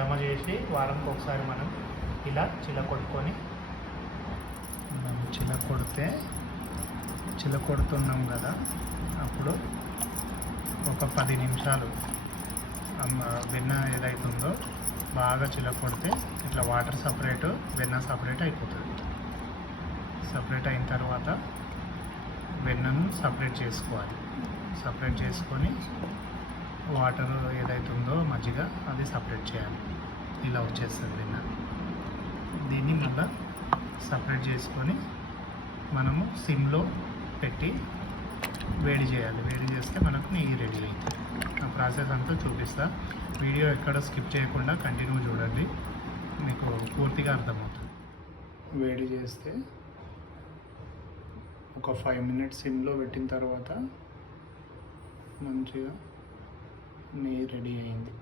జమ చేసి వారానికి ఒకసారి మనం ఇలా చిలకొట్టుకొని చిలకొడుతున్నాం కదా, అప్పుడు ఒక 10 నిమిషాలు వెన్న ఏదైతుందో బాగా చిలకొడితే ఇట్లా వాటర్ సపరేట్, వెన్న సపరేట్ అయిపోతుంది. సపరేట్ అయిన తర్వాత వెన్నను సపరేట్ చేసుకోవాలి. సపరేట్ చేసుకొని వాటర్ ఏదైతుందో మజ్జిగ అది సపరేట్ చేయాలి. ఇలా వచ్చేస్తుంది వెన్న. దీన్ని మళ్ళీ సపరేట్ చేసుకొని మనము సిమ్లో పెట్టి వేడి చేయాలి. వేడి చేస్తే మనకు నెయ్యి రెడీ అవుతుంది. ఆ ప్రాసెస్ అంతా చూపిస్తా. వీడియో ఎక్కడ స్కిప్ చేయకుండా కంటిన్యూ చూడండి, మీకు పూర్తిగా అర్థమవుతుంది. వేడి చేస్తే ఒక 5 మినిట్స్ సిమ్లో పెట్టిన తర్వాత మంచిగా నెయ్యి రెడీ అయింది.